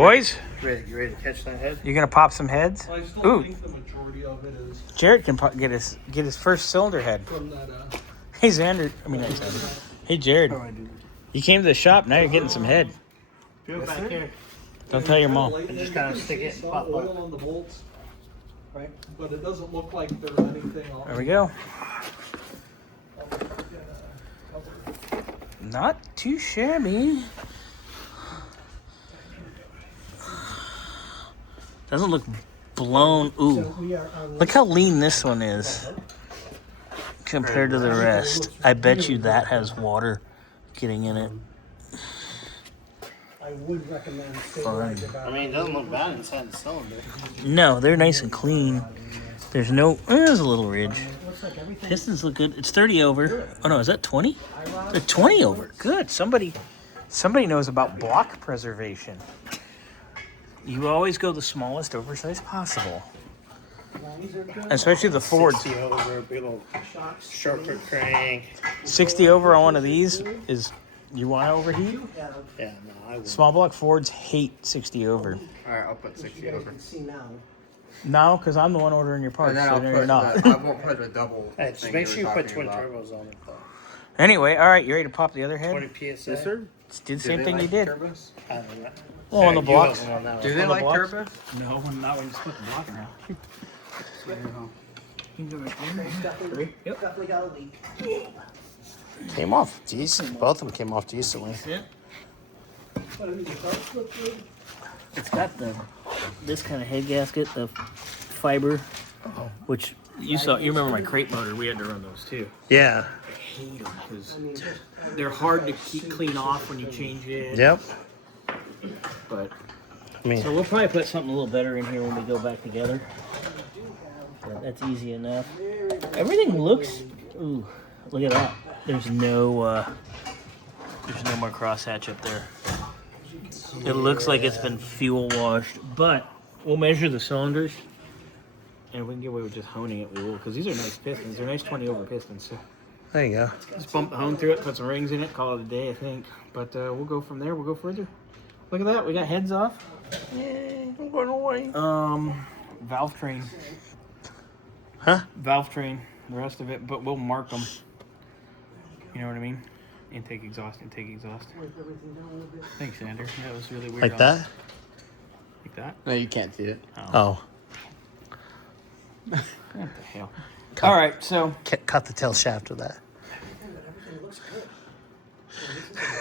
Boys, You ready to catch that head? you gonna pop some heads? Well, I still Ooh, think the majority of it is Jared can get his first cylinder head. from that. Hey Xander, I mean not Xander. Hey Jared, you came to the shop. Now you're getting some head. Feel back here. Don't tell your mom. And just gotta stick it and pop oil up. on the bolts, right? But it doesn't look like there's anything on. There we go. Not too shabby. Doesn't look blown. Ooh, look how lean this one is compared to the rest. I bet you that has water getting in it. I would recommend Fun. I mean, it doesn't look bad inside the cylinder. No, they're nice and clean. There's no, there's a little ridge. Pistons look good. It's 30 over. Oh no, is that 20? They're 20 over. Good. Somebody knows about block preservation. You always go the smallest oversize possible. Especially the Fords. 60 over, big little sharper crank. 60 over on one of these is, you want to overheat? Yeah, no, I wouldn't. Small block Fords hate 60 over. Alright, I'll put 60 over. see now. No, because I'm the one ordering your parts. And then So I'll no, put you're not. I won't put a double. Hey, just thing make you sure you were put talking twin about. turbos on it, though. Anyway, all right, you ready to pop the other head? 20 PSI. Yes, sir. Did the Do same they thing like you did. turbos? I don't know. Well, on the You blocks. wasn't on that Do one. they On the like blocks? turbos? No, not when you split the block around. Definitely got a leak. Came off decent. Both of them came off decently. It's got this kind of head gasket, the fiber, which you saw. You remember my crate motor? We had to run those too. Yeah. I hate them because they're hard to keep clean off when you change it. Yep. But I mean, so we'll probably put something a little better in here when we go back together. But that's easy enough. Everything looks. Ooh, look at that. There's no more crosshatch up there. It looks like it's been fuel washed, but we'll measure the cylinders, and if we can get away with just honing it, we will, because these are nice pistons. They're nice 20 over pistons. So there you go. just bump the hone through it, put some rings in it, call it a day, I think. But we'll go from there. We'll go further. Look at that. We got heads off. Yay, I'm going away. Valve train. Huh? Valve train. The rest of it, but we'll mark them. You know what I mean? Intake, exhaust, intake, exhaust. Thanks, Xander. That was really weird. Like that? Like that? No, you can't see it. Oh. What the hell? All right, so Cut the tail shaft of that.